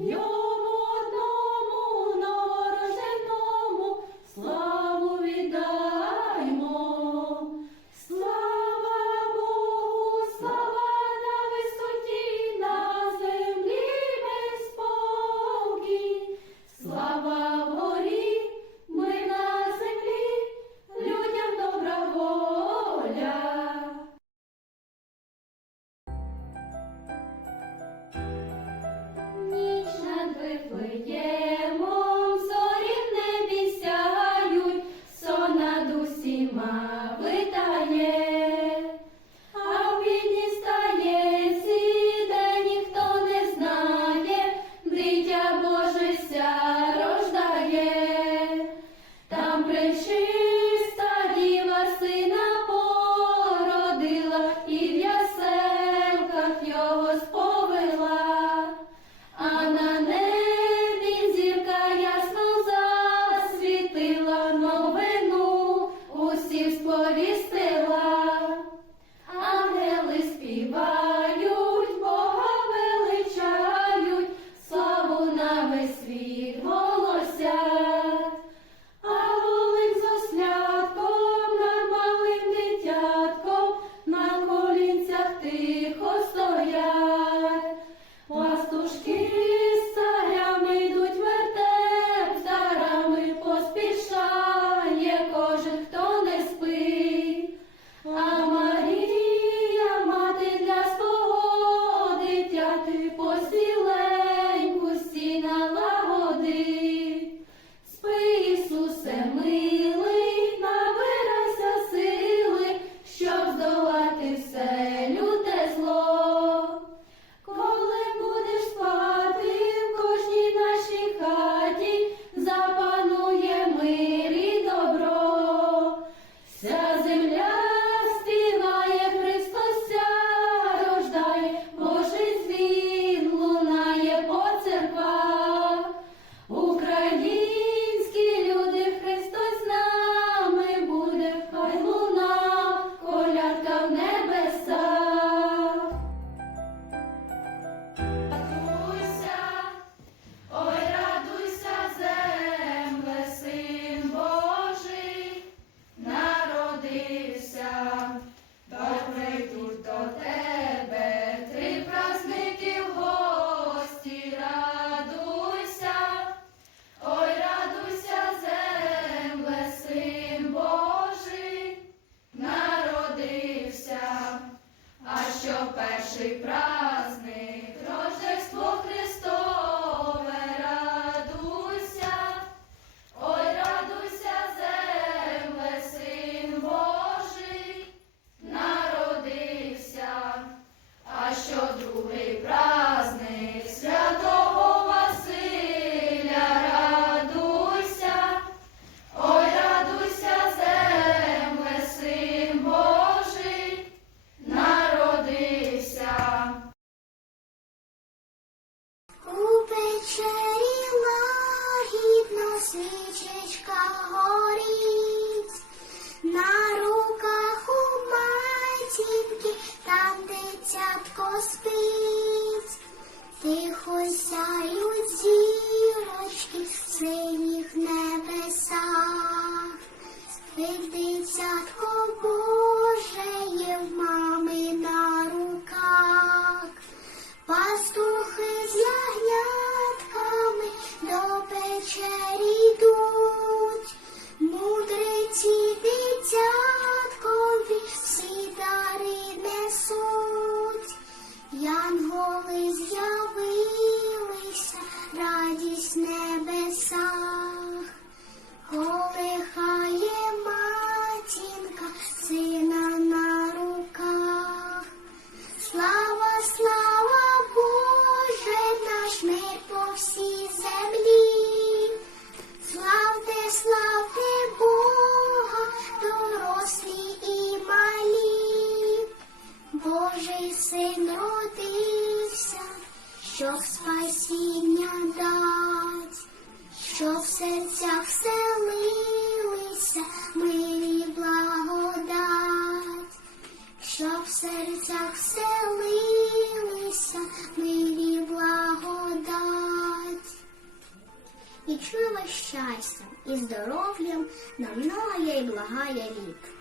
Yok. Щоб спасіння дать, щоб в серцях вселилися мирі благодать. Щоб серцях вселилися, мирі благодать. І чує вас щастям і здоров'ям на многє й благає літ.